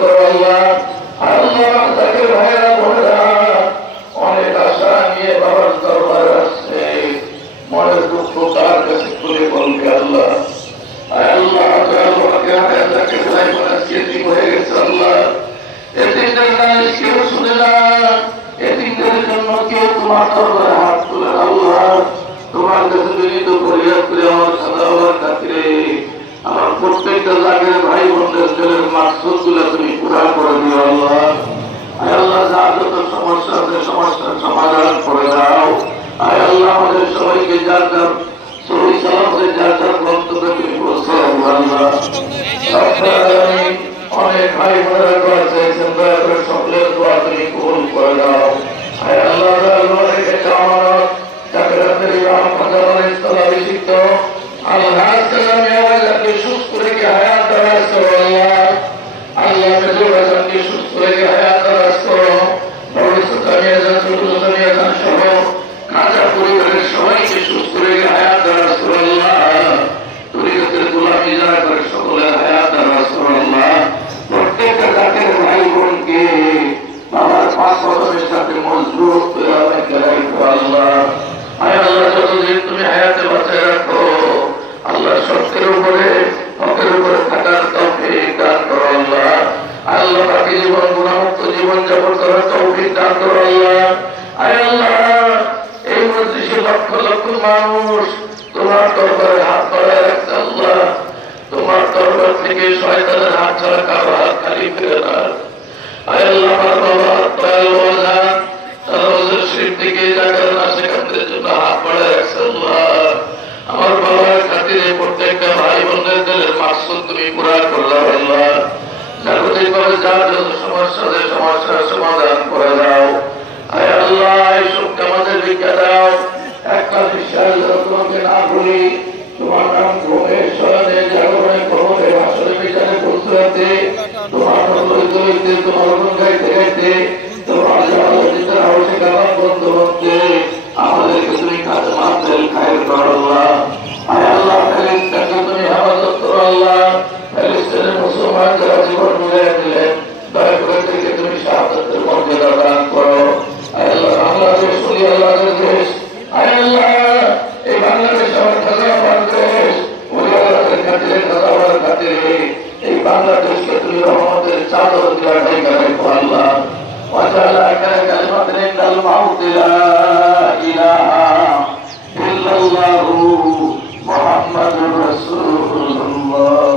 করো আল্লাহ। আল্লাহ তাকে ভাইরা বোনেরা অনেক আশা নিয়ে বাবার দরবারে আসছে, মনের দুঃখ তার কাছে খুলে বলবে আল্লাহ। আল্লাহ হয়ে গেছে আল্লাহ, এদিনদের নালিশ কেউ শুনে না, এদিনদের জন্য কেউ তোমার দরবারে হাত তুলে আল্লাহ তোমার কাছে বিনীত ফরিয়াদ করে আমার সাদা হওয়ার খাতিরে আমার প্রত্যেকটা জায়গায় ভাই বোনদের ছেলের মাকসুদ গুলো তুমি পুরা করে দিও আল্লাহ। আয় আল্লাহ যা যত সমস্যা আছে সমস্যার সমাধান করে দাও। আয় আল্লাহ আমাদের সবাইকে যার যার সহি সালামতে যার যার গন্তব্যে তুমি পৌঁছাও আল্লাহ। অনেক ভাই বোনেরা দোয়া চেয়েছেন, দয়া করে সকলের দোয়া তুমি কবুল করে দাও। আয় আল্লাহ যাকে রাতের ইমাম ফাজার আলাইহিস সালাম অভিষিক্ত আল্লাহর সালামে আওয়াজকে সুস্থ রেখে হায়াত দারাজ করো আল্লাহ। আল্লাহ মেজবানকে সুস্থ রেখে হায়াত দারাজ করো। ভবিষ্যৎ জামিয়াজান ছোট জামিয়াজান সহ খাজা পরিবারের সবাইকে সুস্থ রেখে হায়াত দারাজ করো আল্লাহ। তরিকতের গোলামি যারা করে সকলের হায়াত দারাজ করো আল্লাহ। প্রত্যেকটা জাতির ভাই বোনকে বাবার পাঁচ বছরের সাথে মজবুত করে আল্লাহ। আয় আল্লাহ যতদিন তুমি হায়াতে বাঁচায় রাখো আল্লাহ, সত্যের উপরে হকের উপরে থাকার তৌফিক দান করো আল্লাহ। আল্লাহ বাকি জীবন গুনাহমুক্ত জীবন যাপন করার তৌফিক দান করো আল্লাহ। আয় আল্লাহ এই মজলিসে লক্ষ লক্ষ মানুষ তোমার দরবারে হাত বাড়ায় রাখছে আল্লাহ। তোমার দরবার থেকে শয়তানের হাত ছাড়া কারো হাত খালি ফিরে না। আয় আল্লাহ আমার বাবা দয়াল বাবা তারা ওদের শরীর থেকে জায়গার না সেখানদের জন্য হাত বাড়ায় রাখছে আল্লাহ। আমার বাবার খাতিরে প্রত্যেকটা ভাই বোনদের দিলের মাকসুদ তুমি পুরা করলাম আল্লাহ। জাগতিক ভাবে যার যত সমস্যা আছে সমস্যার সমাধান করে দাও। আয় আল্লাহ এইসবকে আমাদের ভিক্ষা দাও। একটা বিশ্বাস তোমাকে না ভুলি, তোমার নাম ঘুমে স্মরণে জাগরণে প্রমোদে ভাষণে বিচারে বলতে তোমার বলতে হইতে তোমার গাইতে গাইতে তোমার যাওয়া হাউসে গান বন্ধ হচ্ছে আমাদেরকে তুমি কাজে মাত্রেল খায়ের করো আল্লাহ। আয় আল্লাহ ফেলিস্তানকে তুমি হেফাজত করো আল্লাহ। ফেলিস্তানের মুসলমান যারা জীবন মিলিয়ে দিলেন দয়া করে থেকে তুমি শাহাদাতের মর্যাদা দান করো। আয় আল্লাহ বাংলাদেশ বলি আল্লাহর দেশ। আয় আল্লাহ এই বাংলাদেশ আমার খাজা বাংলাদেশ বলি আল্লাহর খাতিরে খাজা হওয়ার খাতিরে এই বাংলাদেশকে তুমি রহমতের চাদর দিয়া ঢেকে রেখো আল্লাহ। وجعل كلمة عند الموت لا إله إلا الله محمد رسول الله।